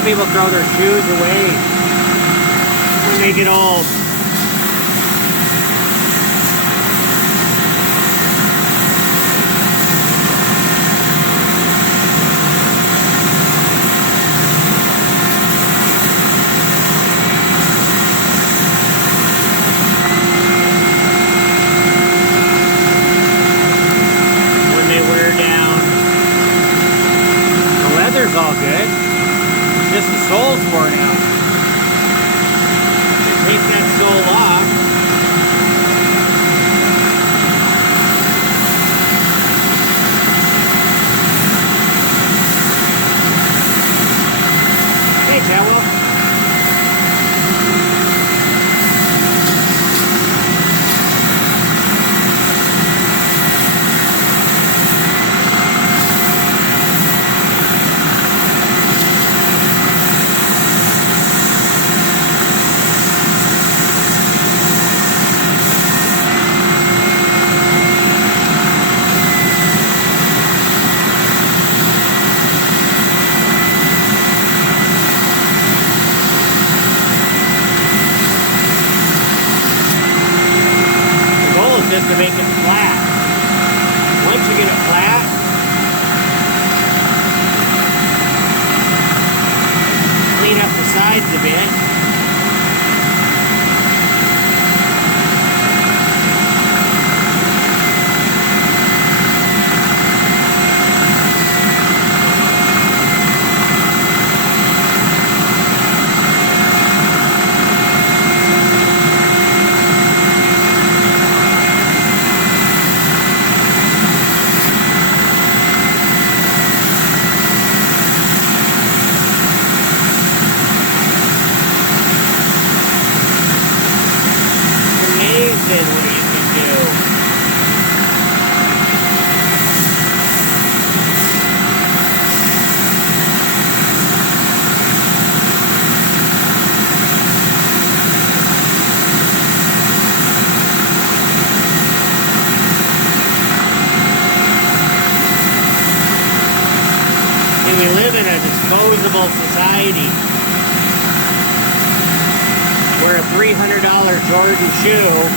Some people throw their shoes away when they get old. When they wear down. The leather's all good. Just the sole's worn out. Take that sole off. Hey, towel. Just to make it flat. Once you get it flat, clean up the sides a bit. What you can do. And we live in a disposable society where a $300 Jordan shoe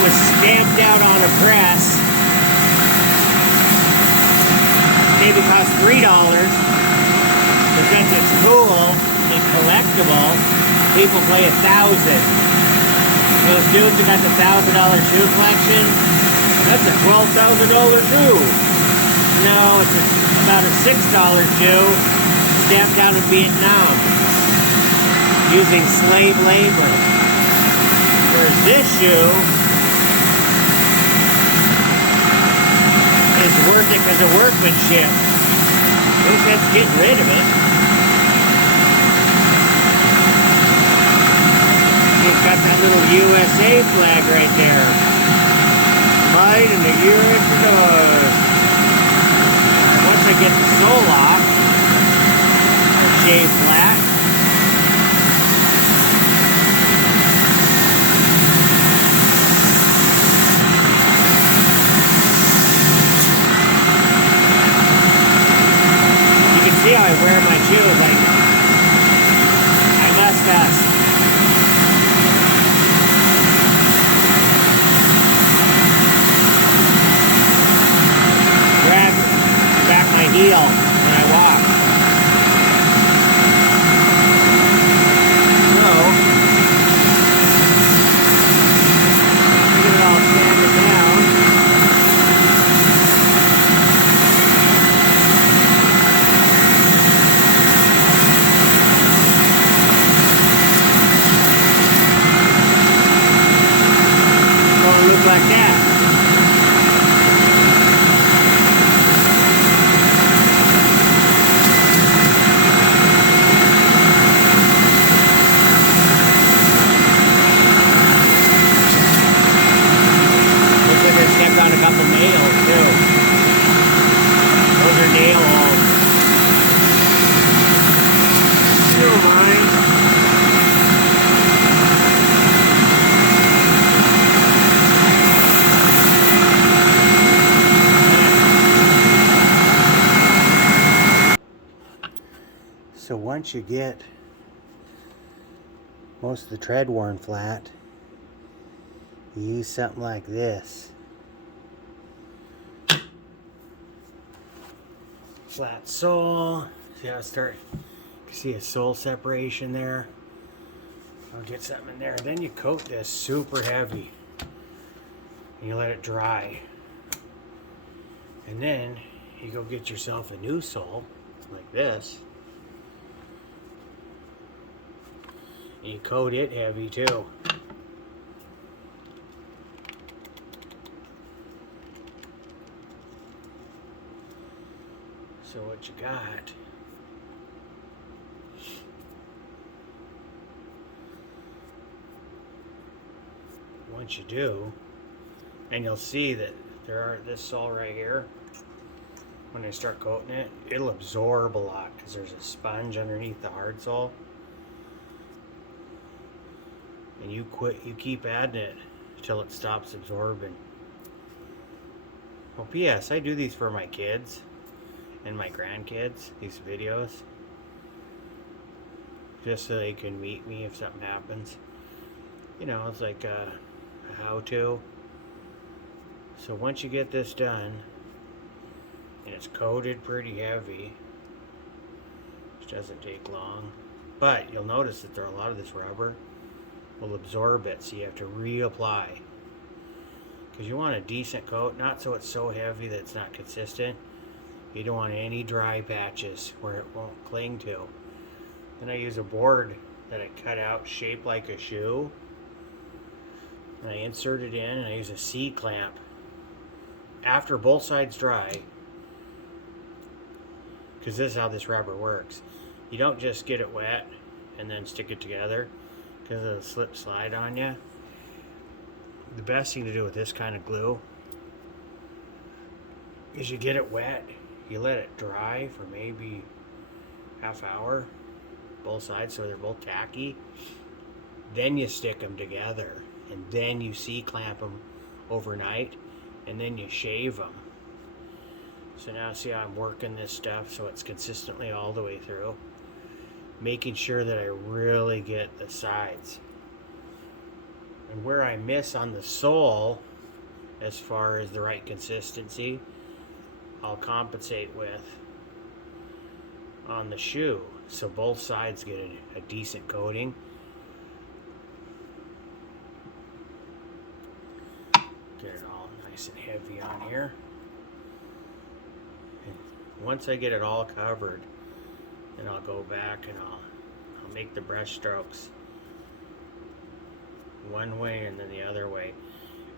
was stamped out on a press, maybe cost $3, but since it's cool and collectible, people pay $1,000. Those dudes who got the $1,000 shoe collection, that's a $12,000 shoe. No, it's about a $6 shoe stamped out in Vietnam using slave labor. Whereas this shoe is worth it because of workmanship. No sense getting rid of it. It's got that little USA flag right there. Made in the USA. Once I get the sole off, I'll shave flat. See how I wear my shoes, I must grab back my heel when I walk. So, get it all sanded down. Like that. Looks like I stepped on a couple nails too. Those are nail holes. Never mind. once you get most of the tread worn flat, you use something like this. Flat sole. See how I start? You see a sole separation there? I'll get something in there. Then you coat this super heavy. And you let it dry. And then you go get yourself a new sole, like this. And you coat it heavy too. So what you got, once you do, and you'll see that there are this sole right here, when I start coating it, it'll absorb a lot because there's a sponge underneath the hard sole. And you keep adding it until it stops absorbing. Oh, P.S. I do these for my kids and my grandkids, these videos, just so they can meet me if something happens. You know, it's like a how-to. So once you get this done, and it's coated pretty heavy, which doesn't take long, but you'll notice that a lot of this rubber will absorb it, so you have to reapply. Because you want a decent coat, not so it's so heavy that it's not consistent. You don't want any dry patches where it won't cling to. Then I use a board that I cut out shaped like a shoe. And I insert it in and I use a C-clamp. After both sides dry, because this is how this rubber works. You don't just get it wet and then stick it together because it'll slip slide on you. The best thing to do with this kind of glue is you get it wet, you let it dry for maybe half hour, both sides, so they're both tacky. Then you stick them together, and then you C-clamp them overnight, and then you shave them. So now see how I'm working this stuff so it's consistently all the way through, making sure that I really get the sides. And where I miss on the sole, as far as the right consistency, I'll compensate with on the shoe, so both sides get a decent coating. Get it all nice and heavy on here. And once I get it all covered, then I'll go back and I'll make the brush strokes one way and then the other way.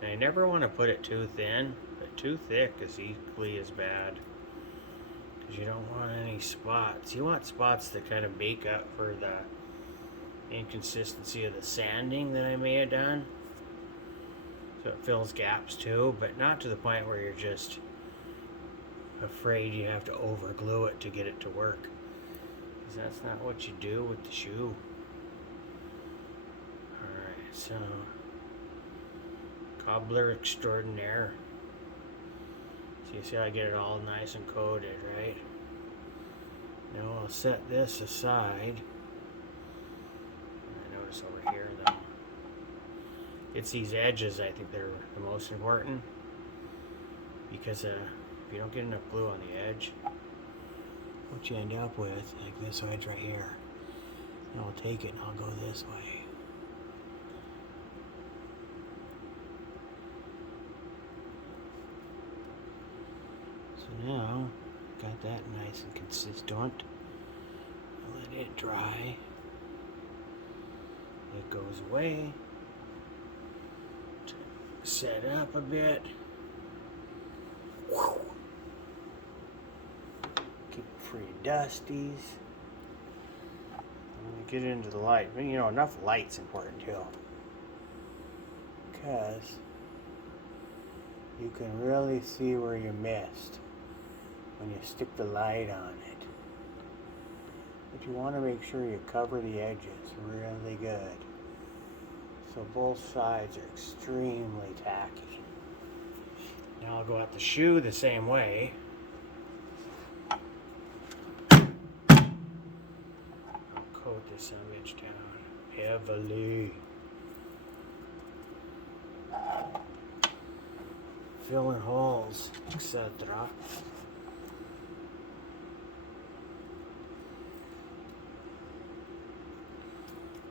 And I never want to put it too thin, but too thick is equally as bad, because you don't want any spots. You want spots that kind of make up for the inconsistency of the sanding that I may have done, so it fills gaps too, but not to the point where you're just afraid you have to over glue it to get it to work, because that's not what you do with the shoe. Alright, so cobbler extraordinaire. So you see how I get it all nice and coated, right? Now I'll set this aside. I notice over here though, it's these edges I think they're the most important, because if you don't get enough glue on the edge, what you end up with, like this edge right here, and I'll take it and I'll go this way. So now, got that nice and consistent. Let it dry. It goes away. Set up a bit. Keep it free of dusties. I'm gonna get into the light. You know, enough light's important too, because you can really see where you missed when you stick the light on it. But you want to make sure you cover the edges really good, so both sides are extremely tacky. Now I'll go out the shoe the same way. Summit Town, heavily. Filling holes, etc.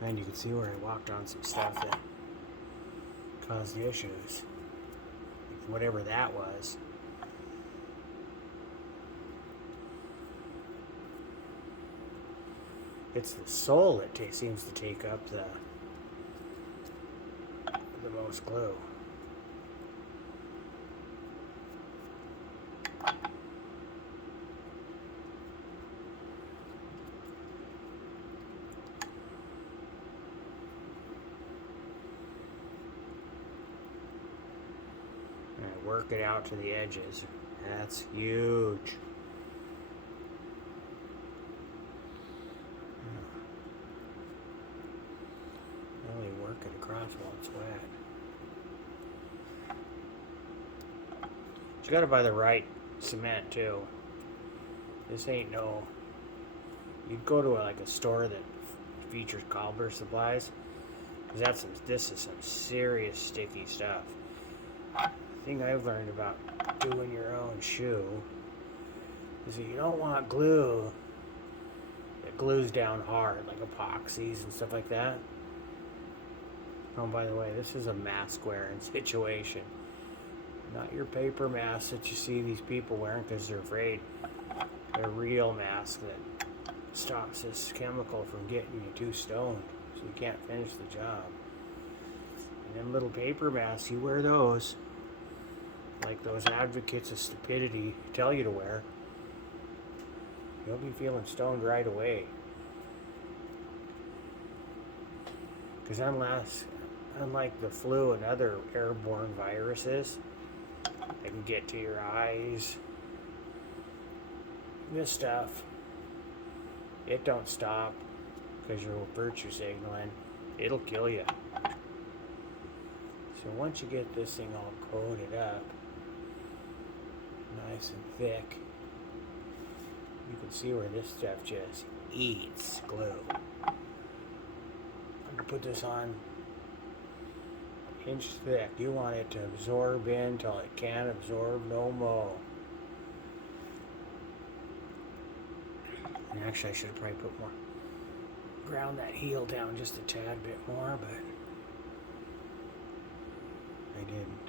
And you can see where I walked on some stuff that caused the issues. Whatever that was. It's the sole that seems to take up the most glue. And work it out to the edges. That's huge. Only work it across while it's wet. You gotta buy the right cement too. This ain't no. You'd go to like a store that features cobbler supplies, because this is some serious sticky stuff. The thing I've learned about doing your own shoe is that you don't want glue that glues down hard, like epoxies and stuff like that. Oh, by the way, this is a mask wearing situation. Not your paper masks that you see these people wearing because they're afraid. They're real masks that stops this chemical from getting you too stoned, so you can't finish the job. And them little paper masks, you wear those like those advocates of stupidity tell you to wear. You'll be feeling stoned right away. Because unlike the flu and other airborne viruses that can get to your eyes, this stuff, it don't stop because you're virtue signaling. It'll kill you. So once you get this thing all coated up, nice and thick, you can see where this stuff just eats glue. I can put this on an inch thick. You want it to absorb in till it can't absorb no more. And actually I should have probably put more, ground that heel down just a tad bit more, but I didn't.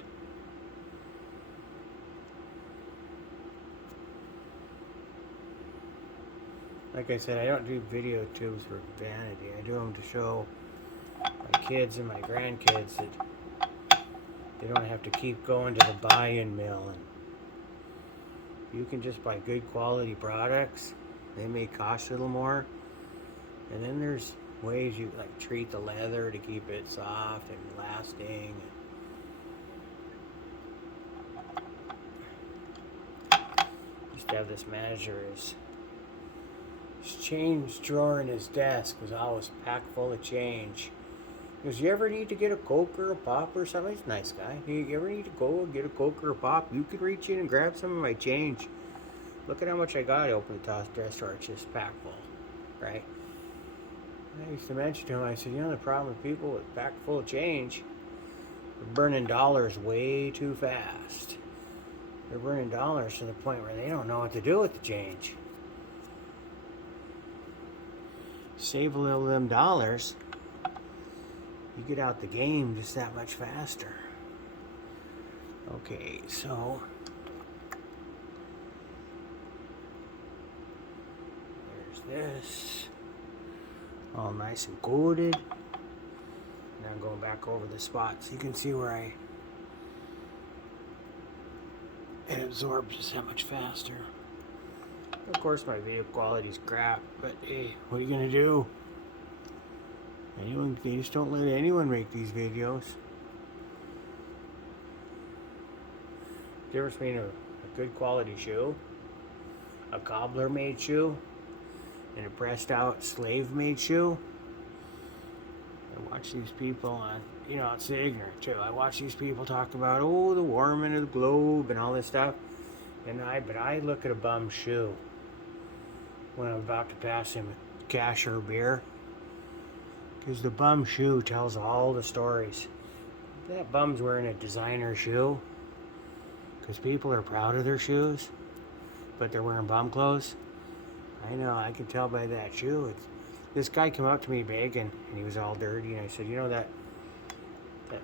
Like I said, I don't do video tubes for vanity. I do them to show my kids and my grandkids that they don't have to keep going to the buy-in mill. And you can just buy good quality products. They may cost a little more. And then there's ways you like treat the leather to keep it soft and lasting. Used to have this manager, his change drawer in his desk was always packed full of change. He goes, you ever need to get a Coke or a Pop or something? He's a nice guy. You ever need to go and get a Coke or a Pop? You could reach in and grab some of my change. Look at how much I got. I opened the top desk drawer. It's just packed full, right? I used to mention to him, I said, you know the problem with people with packed full of change, they're burning dollars way too fast. They're burning dollars to the point where they don't know what to do with the change. Save a little of them dollars, you get out the game just that much faster. Okay, so there's this, all nice and coated. Now I'm going back over the spots. You can see where it absorbs just that much faster. Of course, my video quality's crap, but hey, what are you gonna do? They just don't let anyone make these videos. The difference between a good quality shoe, a cobbler made shoe, and a pressed out slave made shoe. I watch these people on, it's ignorant too. I watch these people talk about, the warming of the globe and all this stuff. But I look at a bum shoe when I'm about to pass him a cash or a beer. Because the bum shoe tells all the stories. That bum's wearing a designer shoe. Because people are proud of their shoes. But they're wearing bum clothes. I know, I can tell by that shoe. This guy came up to me begging, and he was all dirty. And I said, you know, that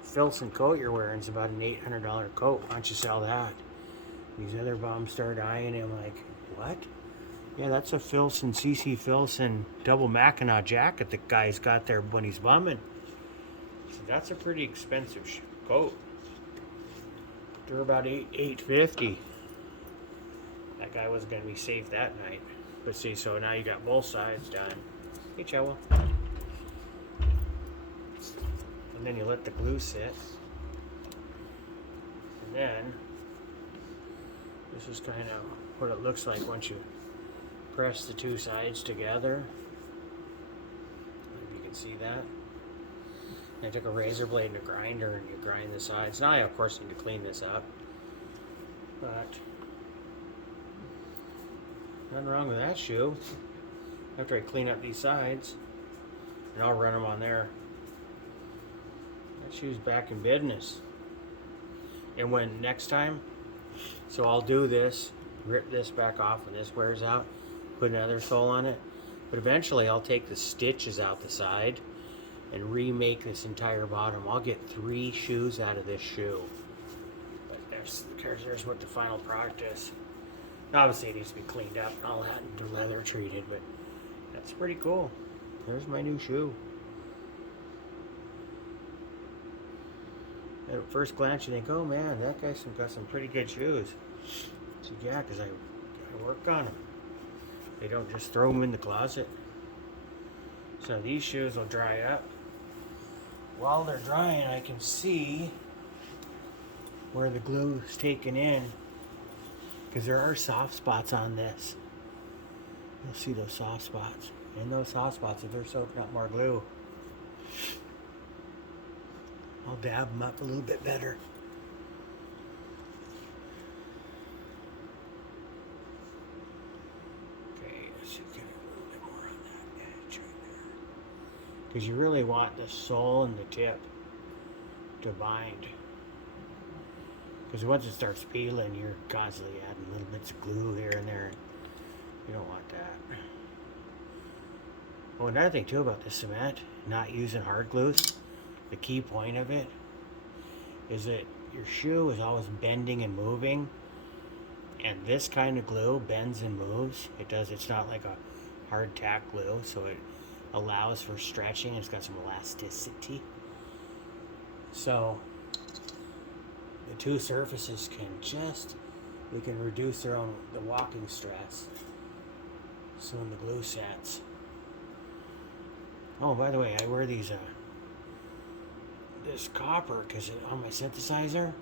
Filson coat you're wearing is about an $800 coat. Why don't you sell that? These other bums started eyeing him like, what? Yeah, that's a Filson, CC Filson double Mackinac jacket the guy's got there when he's bumming. So that's a pretty expensive coat. They're about $850. That guy wasn't going to be safe that night. But see, so now you got both sides done. Hey, Chowa. And then you let the glue sit. And then, this is kind of what it looks like once you press the two sides together. Maybe you can see that. I took a razor blade and a grinder and you grind the sides. Now I of course need to clean this up. But nothing wrong with that shoe. After I clean up these sides, and I'll run them on there. That shoe's back in business. And when next time, so I'll do this, rip this back off when this wears out, put another sole on it. But eventually I'll take the stitches out the side and remake this entire bottom. I'll get 3 shoes out of this shoe. But there's what the final product is. Obviously it needs to be cleaned up and all that and leather treated, but that's pretty cool. There's my new shoe. At first glance you think, oh man, that guy's got some pretty good shoes. So yeah, because I work on them. They don't just throw them in the closet. So these shoes will dry up. While they're drying, I can see where the glue is taken in, because there are soft spots on this. You'll see those soft spots. And those soft spots, if they're soaking up more glue, I'll dab them up a little bit better. Okay, let's just get a little bit more on that edge right there. Because you really want the sole and the tip to bind. Because once it starts peeling, you're constantly adding little bits of glue here and there. You don't want that. Well, another thing too about the cement, not using hard glues, the key point of it is that your shoe is always bending and moving, and this kind of glue bends and moves. It's not like a hard tack glue, so it allows for stretching. It's got some elasticity, so the two surfaces they can reduce the walking stress. So when the glue sets. Oh, by the way, I wear these this copper because on my synthesizer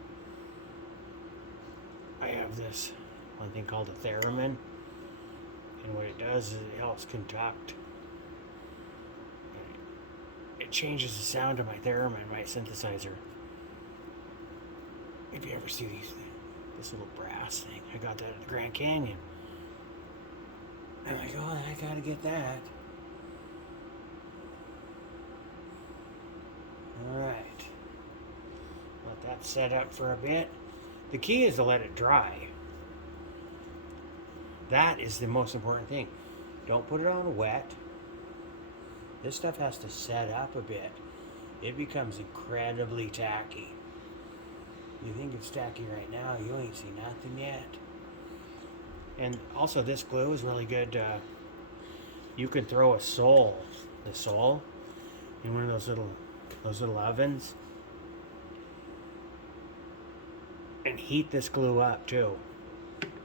I have this one thing called a theremin, and what it does is it helps conduct. It changes the sound of my theremin, my synthesizer. If you ever see this little brass thing, I got that at the Grand Canyon. I'm like, oh, I gotta get that. Alright. Let that set up for a bit. The key is to let it dry. That is the most important thing. Don't put it on wet. This stuff has to set up a bit. It becomes incredibly tacky. You think it's tacky right now, you ain't seen nothing yet. And also this glue is really good. You can throw the sole in one of those little ovens and heat this glue up too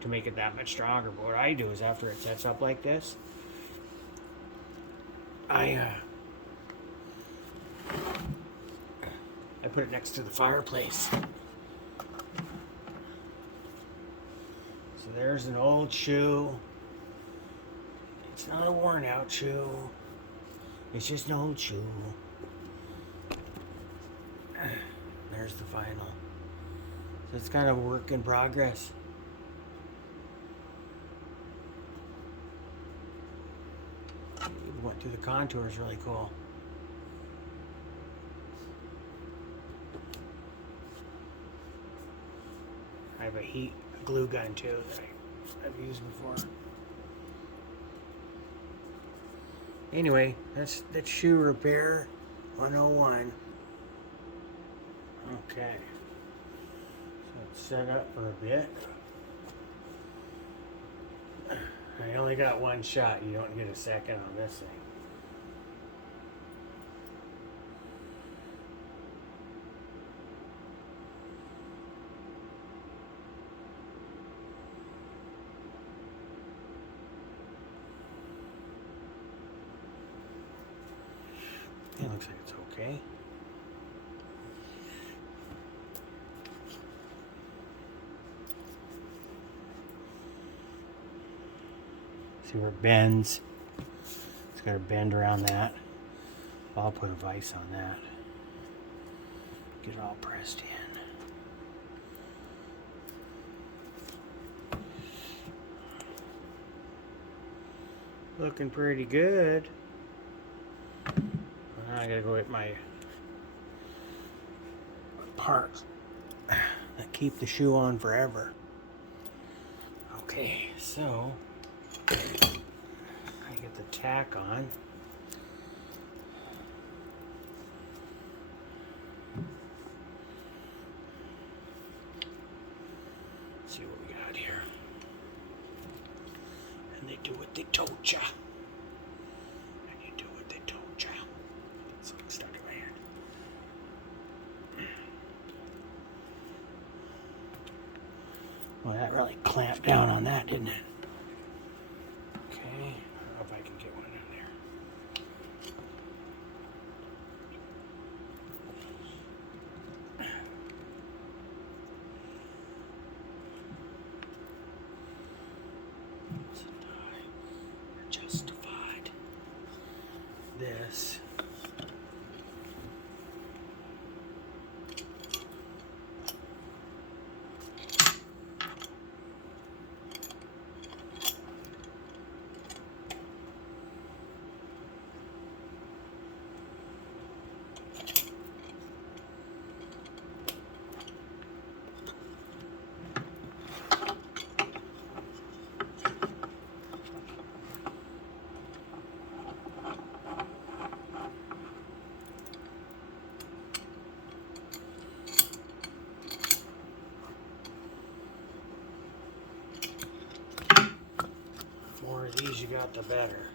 to make it that much stronger. But what I do is after it sets up like this, I put it next to the fireplace. So there's an old shoe. It's not a worn out shoe. It's just an old shoe. There's the final. So it's kind of a work in progress. Went through the contours really cool. I have a heat glue gun too that I've used before. Anyway, that's shoe repair 101. Okay. So it's set up for a bit. I only got one shot. You don't get a second on this thing. It looks like it's okay. See where it bends. It's got a bend around that. I'll put a vise on that. Get it all pressed in. Looking pretty good. Now I gotta go get my parts that keep the shoe on forever. Okay, so I get the tack on. Let's see what we got here. And they do what they told ya. And you do what they told ya. Something stuck in my hand. Well, that really clamped down on that, didn't it? Okay, I don't know if I can get one in there. Justified this. The more of these you got, the better.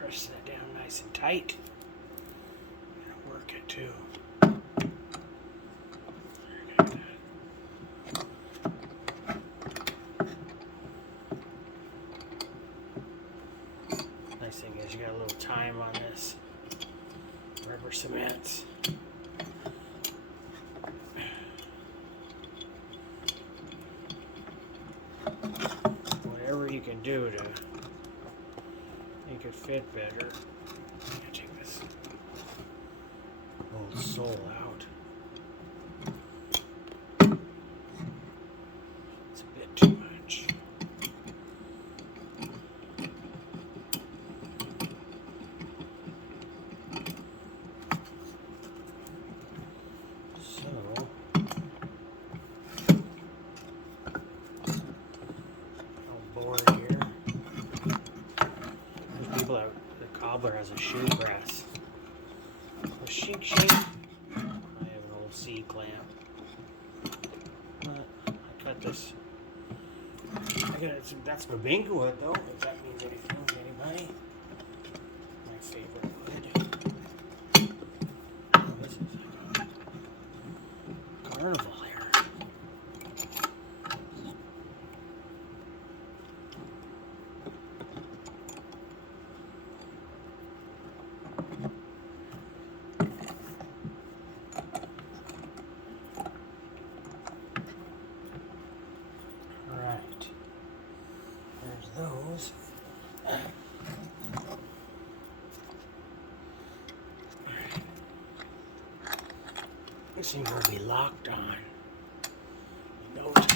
Press that down nice and tight. And work it too. Nice thing is you got a little time on this rubber cement. Whatever you can do to make it fit better. I'm gonna take this old sole out. It's a bit too much. So I'll bore here. There's people out. The cobbler has a shoe press. A shink shink. I have an old C clamp. But I cut this. That's babinka wood though, if that means anything to anybody. My favorite wood. Oh, this is like a carnival here. those. This thing will be locked on in no time.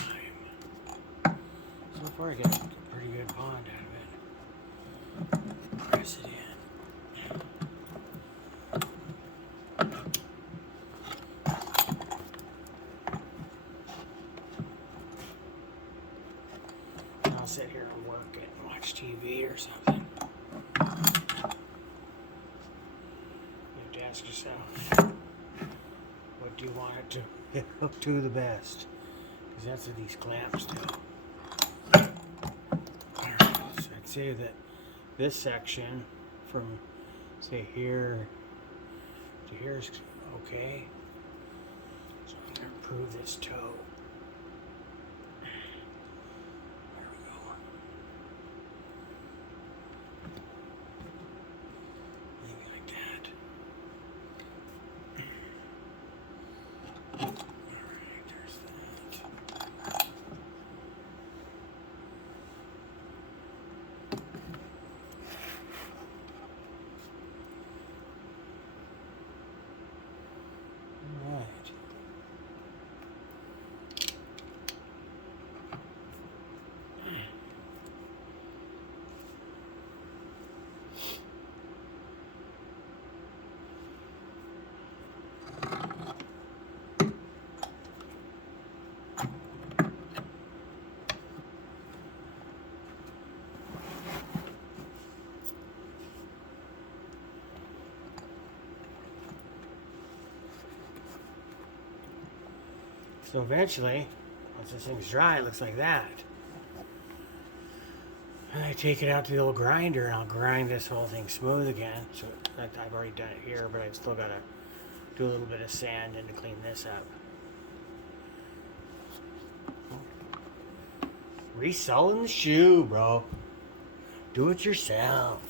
So far I get a pretty good pond out of it. Press it in. I'll sit here and work it and watch TV or something. You have to ask yourself, what do you want it to hook to the best? Because that's what these clamps do. So I'd say that this section from, say, here to here is okay. So I'm going to improve this toe. So eventually, once this thing's dry, it looks like that. And I take it out to the old grinder and I'll grind this whole thing smooth again. So I've already done it here, but I've still got to do a little bit of sand in to clean this up. Reselling the shoe, bro. Do it yourself.